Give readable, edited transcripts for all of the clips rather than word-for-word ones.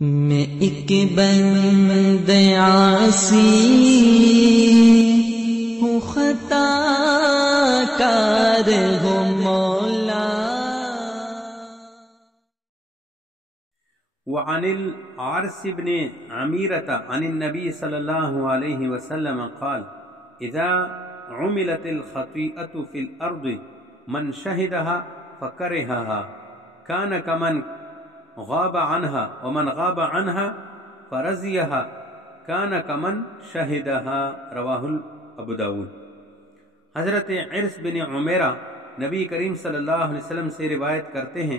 میں ایک بند عاصی ہوں، خطا کار ہوں مولا۔ وعن العارس بن عمیرة عن النبي صلی اللہ علیہ وسلم قال اذا عملت الخطیئة في الارض من شهدها فكرهها كان كمن غاب عنها ومن غاب عنها فرضيها كان كمن شهدها رواہ ابو داود۔ حضرت عرس بن عمیرہ نبی کریم صلی اللہ علیہ وسلم سے روایت کرتے ہیں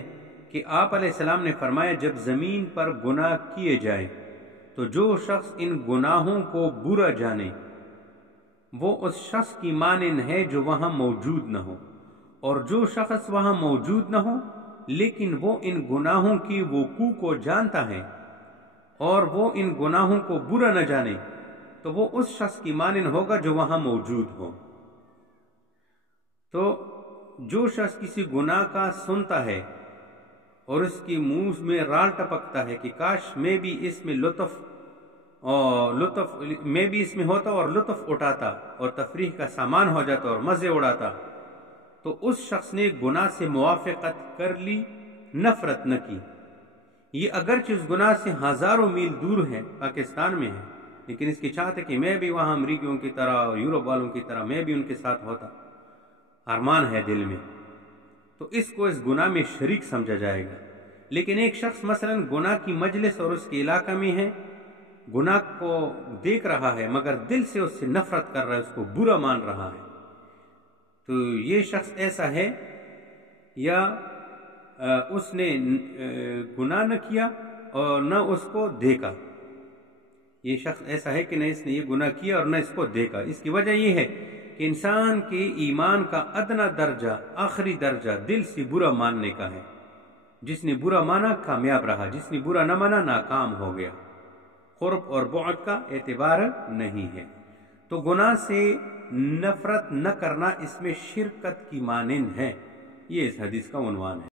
کہ آپ علیہ السلام نے فرمایا، جب زمین پر گناہ کیے جائیں تو جو شخص ان گناہوں کو برا جانے وہ اس شخص کی مانند ہے جو وہاں موجود نہ ہو، اور جو شخص وہاں موجود نہ ہو لیکن وہ ان گناہوں کی وقوع کو جانتا ہے اور وہ ان گناہوں کو برا نہ جانے تو وہ اس شخص کی مانند ہوگا جو وہاں موجود ہو۔ تو جو شخص کسی گناہ کا سنتا ہے اور اس کی منہ میں رال ٹپکتا ہے کہ کاش میں بھی اس میں میں بھی اس میں ہوتا اور لطف اٹھاتا اور تفریح کا سامان ہو جاتا اور مزے اڑاتا، تو اس شخص نے گناہ سے موافقت کر لی، نفرت نہ کی۔ یہ اگرچہ اس گناہ سے ہزاروں میل دور ہے، پاکستان میں ہے، لیکن اس کی چاہت ہے کہ میں بھی وہاں امریکیوں کی طرح اور یورپ والوں کی طرح میں بھی ان کے ساتھ ہوتا، ارمان ہے دل میں، تو اس کو اس گناہ میں شریک سمجھا جائے گا۔ لیکن ایک شخص مثلا گناہ کی مجلس اور اس کے علاقہ میں ہے، گناہ کو دیکھ رہا ہے مگر دل سے اس سے نفرت کر رہا ہے، اس کو برا مان رہا ہے، تو یہ شخص ایسا ہے یا اس نے گناہ نہ کیا اور نہ اس کو دیکھا۔ یہ شخص ایسا ہے کہ نہ اس نے یہ گناہ کیا اور نہ اس کو دیکھا۔ اس کی وجہ یہ ہے کہ انسان کے ایمان کا ادنا درجہ، آخری درجہ دل سے برا ماننے کا ہے۔ جس نے برا مانا کامیاب رہا، جس نے برا نہ مانا ناکام ہو گیا۔ قرب اور بعد کا اعتبار نہیں ہے۔ تو گناہ سے نفرت نہ کرنا اس میں شرکت کی مانند ہے۔ یہ اس حدیث کا عنوان ہے۔